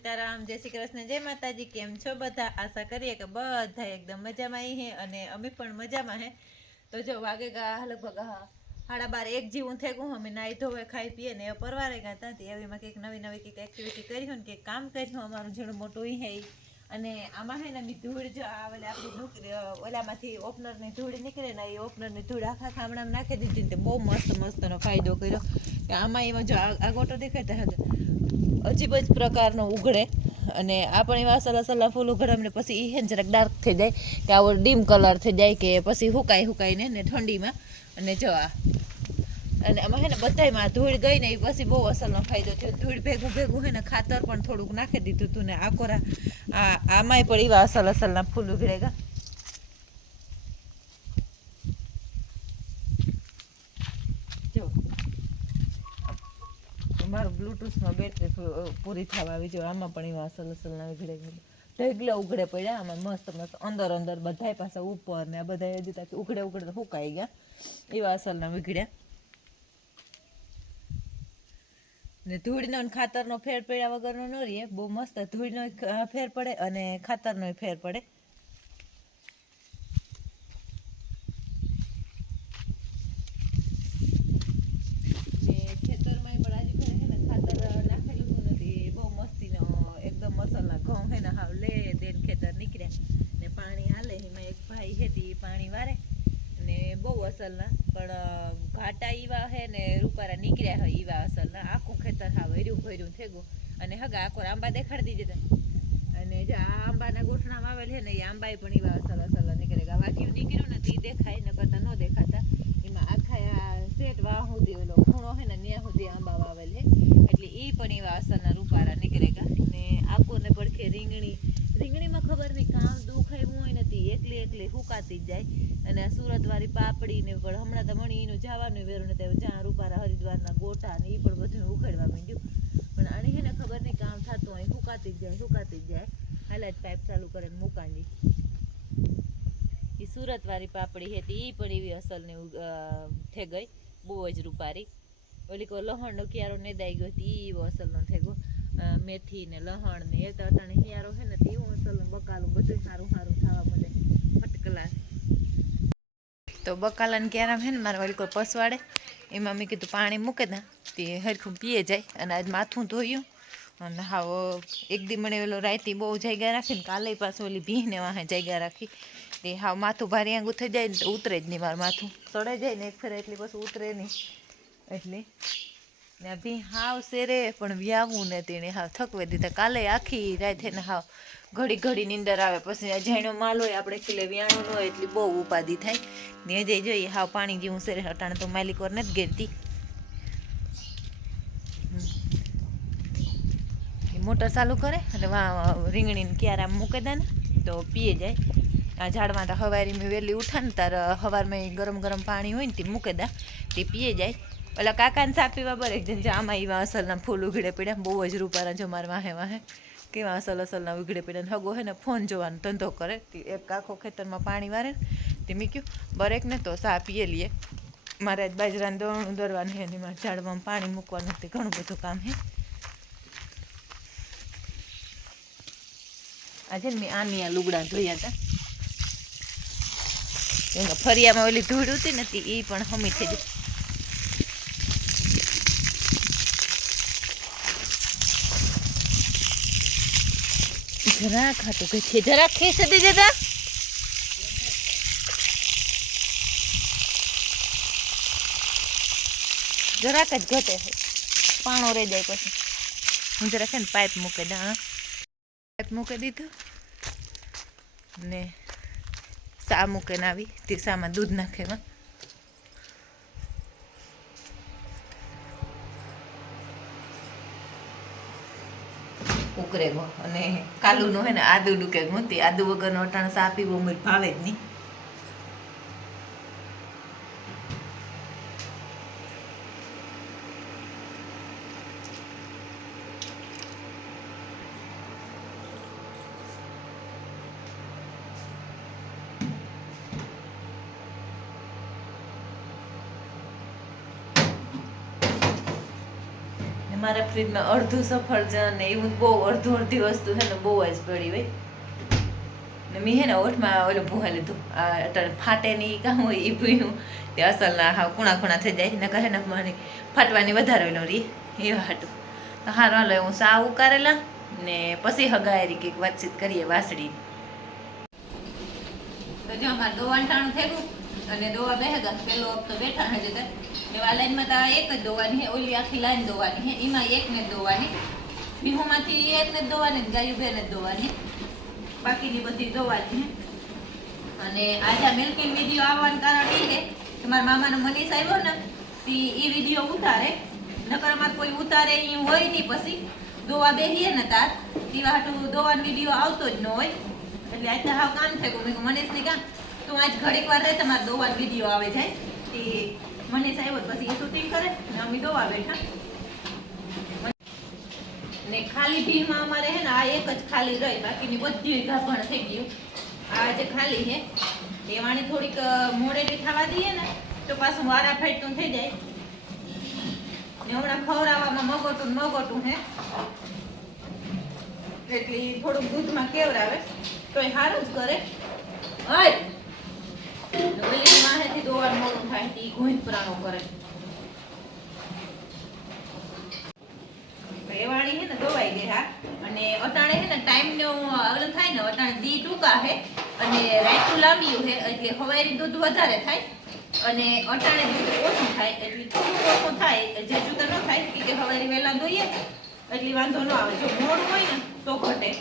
સીતારામ, જય શ્રી કૃષ્ણ, જય માતાજી, કેમ છો બધા? આશા કરીએ કે બધા એકદમ મજામાં હે અને અમે પણ મજામાં હે. તો જો વાગે ગા, લગભગ હાડા બાર એક જેવું થઈ ગયું. અમે નાહી ધોવે ખાઈ પીએ ને પરવારે ગયા ત્યાંથી એવીમાં કંઈક નવી નવી કંઈક એક્ટિવિટી કરી હોય ને કંઈક કામ કર્યું અમારું ઝીણું મોટું હે અને આમાં હે ને અમે ધૂળ જો આ ઓલે આપણી ઓલામાંથી ઓપનરની ધૂળ નીકળે ને એ ઓપનરની ધૂળ આખા ખામણામાં નાખી દીધી ને બહુ મસ્ત મસ્તનો ફાયદો કર્યો. આમાં એમાં જો આ ગોટો દેખાય તો અજીબ જ પ્રકારનો ઉઘડે. અને આ પણ એવા સલા સલા ફૂલ ઉઘડે ને પછી એ જરાક ડાર્ક થઈ જાય કે આવો ડીમ કલર થઈ જાય કે પછી હુકાઈ હુકાઈને ને ઠંડીમાં. અને જો આ. અને આમાં હે ને બધાયમાં ધૂળ ગઈ ને એ પછી બહુ અસરનો ફાયદો થયો. ધૂળ ભેગું ભેગું હે ને ખાતર પણ થોડુંક નાખી દીધું હતું ને આકોરા આ આમાંય પણ એવા અસલ અસલના ફૂલ ઉઘડેગા જો. મારું બ્લૂટૂથમાં બેટરી પૂરી થવા આવી જોઈએ આમાં પણ એવા અસલ અસલના ઉઘડે ઢગલા ઉઘડે પડ્યા, આમાં મસ્ત મસ્ત અંદર અંદર બધાય પાસે ઉપર ને આ બધા હજી તક ઉઘડે ઉઘડે હુકાઈ ગયા. એવા અસલના વિઘડ્યા. ને ધૂળનો ખાતરનો ફેર પડ્યા વગરનો ન રહીએ. બહુ મસ્ત ધૂળનો ફેર પડે અને ખાતરનો ફેર પડે ને ખેતરમાં પણ આજે ઘરે હે ને ખાતર નાખેલું હતું નથી બહુ મસ્તીનો એકદમ મસાલા ઘઉં હે ને હાવ લે દેન ખેતર નીકળ્યા ને પાણી હાલે એમાં એક ભાઈ હે તે ઈ પાણી વારે ને બહુ અસલના, પણ ઘાટા ઈવા હે ને, રૂપારા નીકળ્યા હોય ઈવા અસલના. આખું ખેતર હા હર્યું ભર્યું થેગું અને હગા આખો આંબા દેખાડી દીધા અને જે આ આંબાના ગોઠણામાં આવેલ છે ને, એ આંબાય પણ એવા અસલ અસલ નીકળે વાક્યું નીકળ્યું ને તે દેખાય ને કરતા ન દેખાતા. એમાં આખા સેટ વાહ સુધી ઓલો ખૂણો છે ને ત્યાં સુધી આંબા વાવેલ છે એટલે એ પણ એવા અસલના રૂપારા નીકળે ગા ને આકોને પડખે રીંગણી, રીંગણીમાં ખબર નહીં, કામ નથી એકલી એકલી હુકાતી જાય. અને આ સુરતવાળી પાપડી ને પણ હમણાં તો મણી એનું જવાનું વેરું ને જ્યાં રૂપારા હરિદ્વારના ગોટા ને એ પણ બધું ઉખેડવા માંડ્યું. પણ આની છે ને ખબર નહીં કામ થતું હોય સુકાતી જાય સુકાતી જ જાય. હાલ જ પાઇપ ચાલુ કરે ને મુકાંજી. એ સુરત વાળી પાપડી હતી એ પણ એવી અસલ ને થઈ ગઈ બહુ જ રૂપારી. ઓલી કો લહણ નો ક્યારો ને દાઈ ગયો હતી એવો અસલ નો થઈ ગયો મેથી ને લહણ ને એ તો અટાણે હિયારો છે ને તે હું અસલ બકાલું બધું સારું સારું થવા મળે. ફટકલા તો બકાલાને ક્યારામ હે ને મારે વળી કોઈ પસવાડે. એમાં મેં કીધું પાણી મૂકે ને તે હરખું પીએ જાય. અને આજ માથું ધોયું. અને હાવ એક દી મને ઓલો રાયતી બહુ જગ્યા રાખીને કાલે પાછું ઓલી ભીને વાહે જગ્યા રાખી. તે હાવ માથું ભારે આંગું થઈ જાય ને ઉતરે જ નહીં મારું માથું. ચડાઈ જાય ને એક ફેર એટલી પછી ઉતરે નહીં. એટલે ને ભી હાવ શેરે, પણ વ્યાવું ને તેને હાવ થકવે દીધા. કાલે આખી રાત ને હાવ ઘડી ઘડી નીંદર આવે. પછી આ માલ હોય આપણે કિલે વ્યાણું હોય એટલી બહુ ઉપાધિ થાય. ને જઈ જોઈએ, હાવ પાણી જેવું શેરે હટાણે તો માલિક વાર નથી ગેરતી મોટર ચાલુ કરે અને રીંગણીને આમ મૂકે દે ને, તો પીએ જાય. આ ઝાડમાં તો હવારી મેં વહેલી ઉઠા ને તાર હવારમાં ગરમ ગરમ પાણી હોય ને તે મૂકે દા. તે પીએ જાય. ઓલા કાકાને સા પીવા બરે જેમ જે આમાં એવા અસલના ફૂલ ઉઘડે પડ્યા બહુ જ રૂપારા જો મારા વાહે વાહે. કેવા અસલ અસલના ઉઘડે પડ્યા હગો હે ને ફોન જોવાનો ધંધો કરે. એક કાકો ખેતરમાં પાણી વારે ને તે મેં કહ્યું બરેકને તો સાપીએ લઈએ મારે બાજરાને દોણું દરવાનું હે એની મારે ઝાડમાં પાણી મૂકવાનું તે ઘણું બધું કામ હે. આજે ને મેં આની આ લુગડા ધોયા હતા એમાં ફરિયામાં ઓલી ધૂળ હતી ને એ પણ હમી થઈ ગઈ. જરાક હતું. કે છે, જરાક ખેસ હતી જતા જરાક જ ઘટે છે. પાણો રહી જાય પછી. હું જરાક છે ને પાઇપ મૂકી દઉં, હા. પાઇપ મૂકી દીધું. ને સા મૂકીને આવી. તે સામાં દૂધ નાખે એમાં ઉકરે ગો. અને કાલુનું હે ને આદુ ડૂકે મોતી આદુ વગરનો અટાણ સા પીવો મને ભાવે જ નહીં. મારા ફ્રીજમાં અડધું સફરજન એવું બહુ અડધું અડધી વસ્તુ છે ને બહુ જ પડી હોય. ને મેં હે ને ઓઠમાં ઓલું ભૂહા લીધું. અત્યારે ફાટે નહીં કામ હોય એ ભૂયું. તે અસલના હા કુણા કુણા થઈ જાય ને કહે ને મને ફાટવાની વધારે ઓલો રી એ હાટું. તો હારું, હાલો, હું સા ઉકારેલા ને પછી હગાયરી કંઈક વાતચીત કરીએ વાસળી તો જો, અમારે દોવાનું ટાણું થઈ ગયું. અને દોવા બેહગા, પેલો હપ્તો બેઠા હજે તો એવા લાઈનમાં તો એક જ દોવાની હે, ઓલી આખી લાઈન દોવાની હે, એમાં એક ને જ દોવાની ભીહોમાંથી એક ને જ દોવાની ગાયું બે ને જ દોવાની બાકીની બધી દોવાની હે. અને આજે મિલ્કિંગ વીડિયો આવવાનું કારણ એ છે કે મારા મામાનો મનીષ આવ્યો ને તે એ વીડિયો ઉતારે. નકર અમારે કોઈ ઉતારે એ હોય નહીં પછી. દોવા બેહીએ ને તાર. તેવા હાટું દોવાનો વીડિયો આવતો જ ન હોય. એટલે આજે હાવ કામ કીધું, મનીષને કામ. તું આજ ઘડીક વાર રહે, તમારે દોવાનો વીડિયો આવે જાય તે મને સાહેબ પછી એ શૂટિંગ કરે, ને અમે દોવા બેઠા. ને ખાલી ભીમાં અમારે હે ને, આ એક જ ખાલી રહી, બાકીની બધી ગાભણ થઈ ગયું. આ જે ખાલી છે એ થોડીક મોડેલી થવા દઈએ ને, તો પાછું વારા ફાઈટું થઈ જાય. ને હમણાં ખવડાવવામાં મગોટું મગોટું હે એટલે થોડુંક દૂધમાં કેવરાવે તો એ સારું જ કરે. હાય ઓલી માહેથી દોવાનું ઈ પ્રાણો કરે. તો હે ને ધોવાઈ ગઈ હા. અને અટાણે હે ને ટાઈમ નો ઓલું થાય ને, અટાણે દી ટૂંકા હે. અને રાયતું લાંબીયું હે, એટલે હવારી દૂધ વધારે થાય. અને અટાણે દૂધ ઓછું થાય, એટલે થોડું ઓછું થાય જે તો ન થાય કે હવારી વહેલા ધોઈએ. એટલે વાંધો ન આવે. જો મોડું હોય ને, તો ઘટે.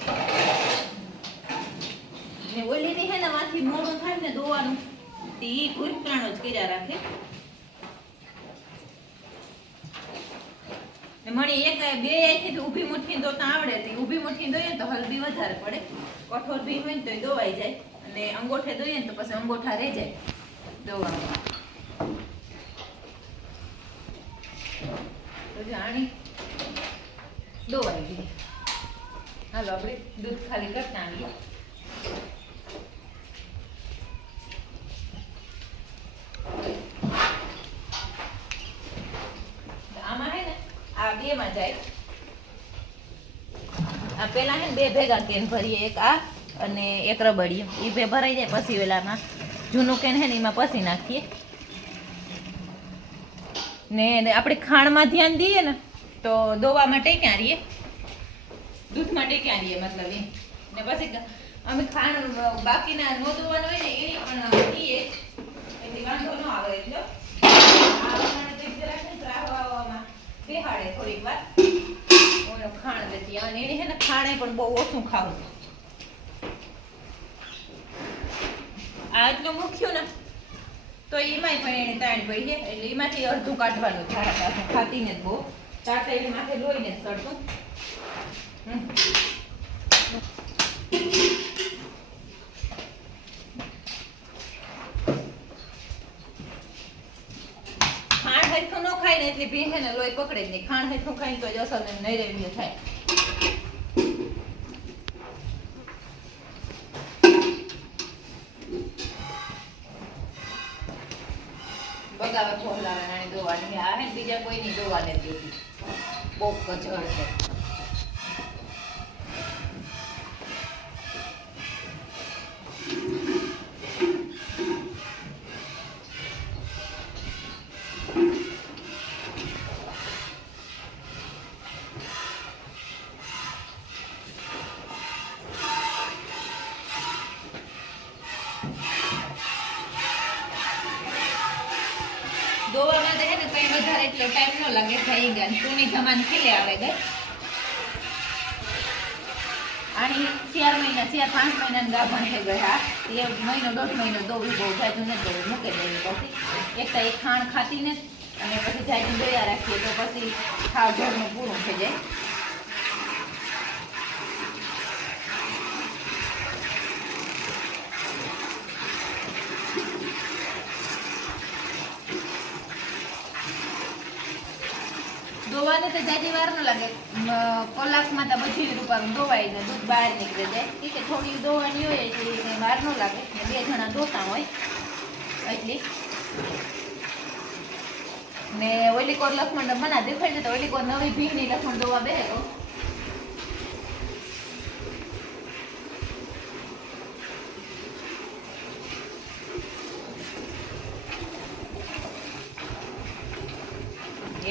ને ઓલીની હે ને માંથી મોડું થાય ને દોવાનું તે ગુરપ્રાણો જ કર્યા રાખે. ને મણી એક બે આઈથી ઊભી મુઠ્ઠી દોતા આવડે તો ઊભી મુઠ્ઠી દોઈએ તો હલદી વધારે પડે. કઠોર બી હોય ને તો દોવાઈ જાય. અને અંગોઠે દોઈએ ને તો પછી અંગોઠા રહી જાય દોવામાં દોવાઈ ગઈ. હાલો આપણે દૂધ ખાલી કરતા આવીએ આમાં હે ને માં જાય. આ પેલા હે ને બે ભેગા કેન ભરીએ એક આ અને એક રબડિયું એ બે ભરાઈ જાય પછી ઓલામાં જૂનું કેન હે ને એમાં પછી નાખીએ. ને ને આપણે ખાણમાં ધ્યાન દઈએ ને તો દોવા માટે ક્યાં રહીએ દૂધમાં ક્યાં રહીએ મતલબ એ ને પછી અમે ખાણ બાકીના નો દોવાનું હોય ને એની પણ દઈએ. એટલે વાંધો ન આવે એટલો આ પ્રમાણે તો જરાક છે ને ત્રાવવામાં બેહાડે થોડીક વાર. ઓનો ખાણ દેતી અને એને છે ને ખાણે પણ બહુ ઓછું ખાવું. આ એટલું ને, તો એમાંય પણ એને તાણ પડી છે એટલે એમાંથી અડધું કાઢવાનું પાછું ખાતીને જ બહુ. તાતા એને માથે લોહીને જ કરતું હમ. ખાણ હરખું ન ખાય ને એટલે છે ને લોહી પકડે જ નહીં. ખાણ હેઠું ખાય તો જ અસર નહીં રહેવી થાય. ટાઈમ ન લાગે થઈ ગયા. ટૂની જમાન ખીલે આવે ગઈ. મહિના, ચાર, પાંચ મહિનાની ગાભણ થઈ ગયા એ મહિનો, દોઢ મહિનો દોડું બહુ જાજુ ને દોડું મૂકી દેવી પછી. એક એ ખાણ ખાતી ને અને પછી જાય દોયા રાખીએ તો પછી ખાવ ઘરનું પૂરું થઈ જાય. તો જાજી વાર ન લાગે કલાકમાં તો બધી રૂપાનું ધોવાઈ જાય, દૂધ બહાર નીકળી જાય. ઠીક છે, થોડી ધોવાની હોય એટલે વાર ન લાગે. બે જણા ધોતા હોય. એટલી. ને ઓલી કોર લખમણ મના દેખાય છે, તો ઓલી કોર નવી ભીંગની લખમણ ધોવા બે તો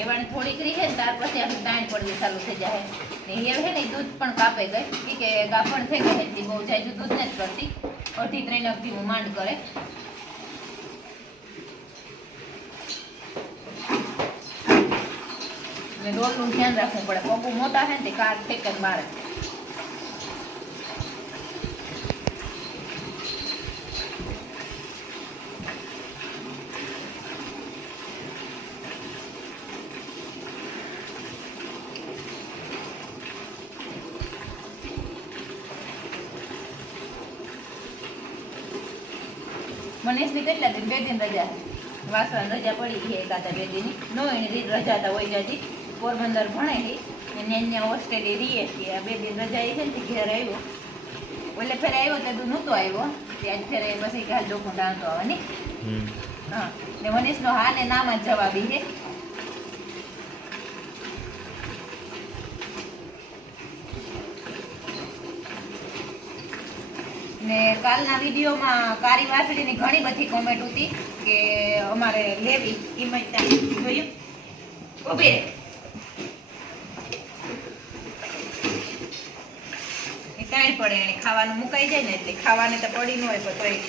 એવાને થોડીક રહી છે ને ત્યાર આપણે દાણ ચાલુ થઈ જાય. ને એ ને દૂધ પણ કાપે ગઈ કે ગાફણ થઈ ગઈ હતી બહુ જાય દૂધ નથી કરતી. અઢી ત્રણ અગથી હું માંડ કરે. ને રોટલું ધ્યાન રાખવું પડે. પગું મોટા છે ને તે કાર ફેંકે ને મારે મનીષની કેટલા દિન બે દિન રજા. વાસણ રજા પડી ગઈ એકાદા બે દિન નો એની રીત રજા હતા હોય જાતી. પોરબંદર ભણે છે. અને અહીંયા હોસ્ટેલે રહીએ છીએ. આ બે દિન રજા એ છે ને ઘેર આવ્યો. ઓલે ફેર આવ્યો તે તું નહોતો આવ્યો. ત્યાં ફેર બસ એક હાલ ડોકું ડાંતો આવે ને. હા. ને મનીષનો હા ને નામ જ જવાબી છે. ને કાલના વિડીયોમાં કારી વાસળીની ઘણી બધી કોમેન્ટ હતી કે અમારે લેવી કિંમત જોયું. ઊભી પડે એને ખાવાનું મુકાઈ જાય ને એટલે ખાવાને તો પડી ન હોય પણ તોય.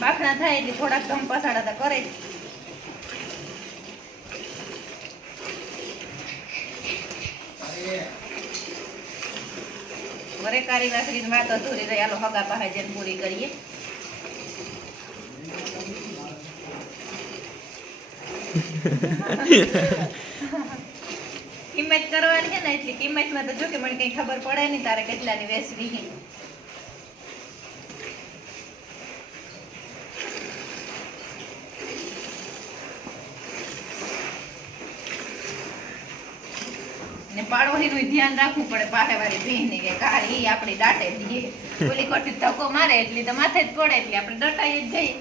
બાફણા થાય એટલે થોડાક ધમ પસાડા તો કરે જ. કારી વાસળીની વાત અધૂરી રહી. હાલો હગા પાસે જઈને પૂરી કરીએ. કિંમત કરવાની છે ને એટલી કિંમતમાં તો જો કે મને કઈ ખબર પડે નહીં તારે કેટલાની વેચવી ને પાડોશીનું ધ્યાન રાખવું પડે પાહેવાળી ભીંની કે કાર એ આપણી દાટે દઈએ ઓલી કોટી ધક્કો મારે એટલી તો માથે જ પડે એટલે આપણે દટાઈ જ જઈએ.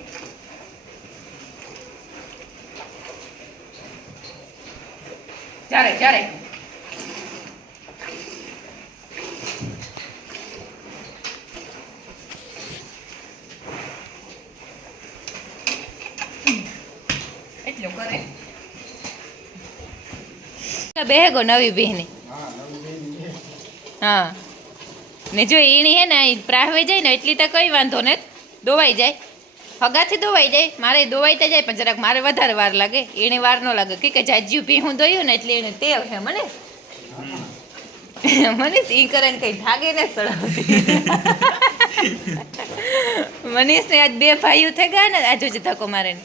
ચાલે ચાલે એટલું કરે. બેગો નવી બહેની. હા. ને જો એની હે ને પ્રાહવે જાય ને, એટલી તો કઈ વાંધો ને દોવાઈ જાય. હગાથી દોવાઈ જાય. મારે દોવાઈ તો જાય, પણ જરાક મારે વધારે વાર લાગે. એને વાર ન લાગે. કે જાજ્યું પી હું દોયું ને, એટલે એને તેલ છે. મને? મનીષ ઈ કરે ને કઈ ભાગે ને સડાવતી મનીષ ને આજ બે ભાઈઓ થઈ ગયા ને આજુ જ ધક્કો મારે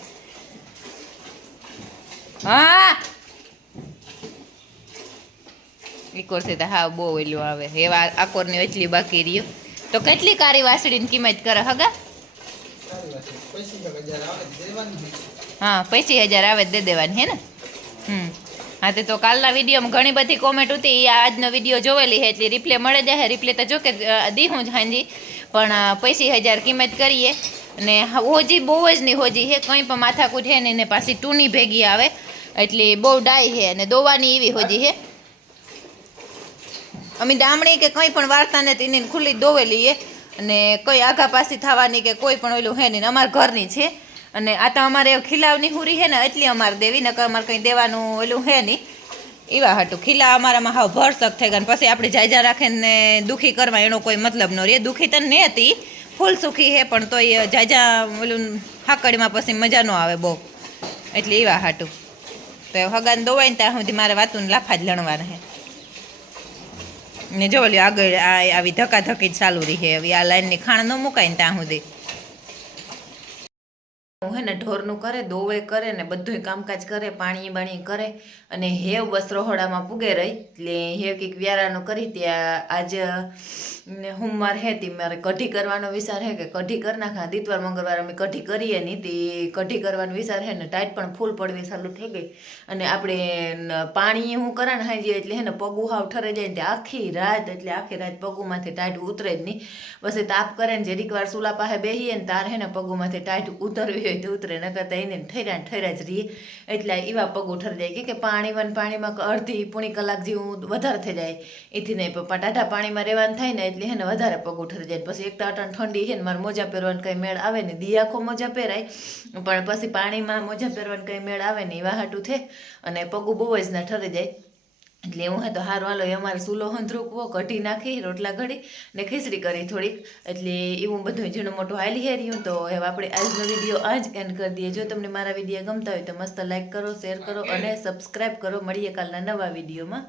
હા! ઇકોરથી તો હા બહુ ઓલું આવે. એવા આકોરની એટલી બાકી રહ્યો. તો કેટલી કારી વાસળીની કિંમત કરે હગા? હા પૈસી હજાર આવે દે દેવાની હે ને? હમ. હા તે તો કાલના વિડીયોમાં ઘણી બધી કોમેન્ટ હતી એ આજનો વીડિયો જોવેલી છે એટલે રિપ્લે મળે જાય રિપ્લે તો જો કે અ, દીહું જ હાંજી. પણ પૈસી હજાર કિંમત કરીએ. અને હ- હોજી બહુ જ નહીં હોજી છે કંઈ પણ માથાકૂટ છે ને એને પાછી ટૂની ભેગી આવે. એટલે બહુ ડાય છે અને દોવાની એવી હોજી છે અમે ડામણી કે કંઈ પણ વાર્તા નથી, એને ખુલ્લી દોવેલી છે અને કોઈ આઘા પાસી થવાની કે કોઈ પણ ઓલું હે નહીં. અમારા ઘરની છે. અને આ તો અમારે ખીલાવની હુરી છે ને, એટલી અમારે દેવી, નકર અમારે કંઈ દેવાનું ઓલું હે નહીં. એવા હતું ખીલા અમારામાં હાવ ભરસક થઈ ગયા પછી આપણે જાયજા રાખીને દુઃખી કરવા એનો કોઈ મતલબ ન રહે. દુઃખી તો નહીં હતી, ફૂલ સુખી હે, પણ તોય જાયજા ઓલું હાકડીમાં પછી મજા ન આવે બહુ. એટલે એવા હાટું. તો હગાન દોવાય ને ત્યાં સુધી મારે વાતું લાફા જ લણવાના હે. ને જો ઓલી આગળ આ આવી ધકાધકી ચાલુ રહી. હે આ લાઈનની ખાણ ન મુકાય ને ત્યાં સુધી. હું હે ને ઢોરનું કરે દોવે કરે ને બધુંય કામકાજ કરે, પાણી બાણી કરે અને હેવ બસ રહોડામાં પૂગે રહી. એટલે હેવ કંઈક વ્યારાનું કરી ત્યાં આજ, ને હે તી મારે કઢી કરવાનો વિચાર હે કે કઢી કરી નાખા, દીતવાર મંગળવાર અમે કઢી કરીએ નહીં તે કઢી કરવાનો વિચાર હે ને ટાઈટ પણ ફૂલ પડવી ચાલુ થઈ ગઈ. અને આપણે પાણી હું કરાને હાજી એટલે હે ને પગું હાવ ઠરે જાય ને આખી રાત, એટલે આખી રાત પગુમાંથી ટાઈટ ઉતરે જ નહીં બસ તાપ કરે ને જેરીક વાર સુલા પાસે બેહીએ ને તાર હે ને પગુમાંથી ટાઈટ ઉતરવી હોય તો ઉતરે ન તો એને ઠર્યા ઠેરા જ રહીએ. એટલે એવા પગું ઠરી જાય કે પાણી વન પાણીમાં અડધી, પૂણી કલાક જેવું વધારે થઈ જાય. એથી નહીં પણ ટાઢા પાણીમાં રહેવાનું થાય ને એટલે એને વધારે પગ ઉઠર જાય પછી એક ટાટણ ઠંડી છે ને મારે મોજા પહેરવાનું કંઈ મેળ આવે ને, દી આખો મોજા પહેરાય. પણ પછી પાણીમાં મોજા પહેરવાનું કંઈ મેળ આવે ને એવા હાટું છે અને પગું બહુ જ ના ઠરી જાય. એટલે એવું હોય તો સારું હાલો, એ અમારે ચૂલો હંધ્રુકવો, કઢી નાખી, રોટલા ઘડી ને ખીચડી કરી થોડીક. એટલે એવું બધું ઝીણું મોટું હાલી હેર્યું તો હવે આપણે આજનો વીડિયો આજ એન્ડ કરી દઈએ. જો તમને મારા વીડિયો ગમતા હોય તો મસ્ત લાઇક કરો શેર કરો અને સબસ્ક્રાઈબ કરો. મળીએ કાલના નવા વિડીયોમાં.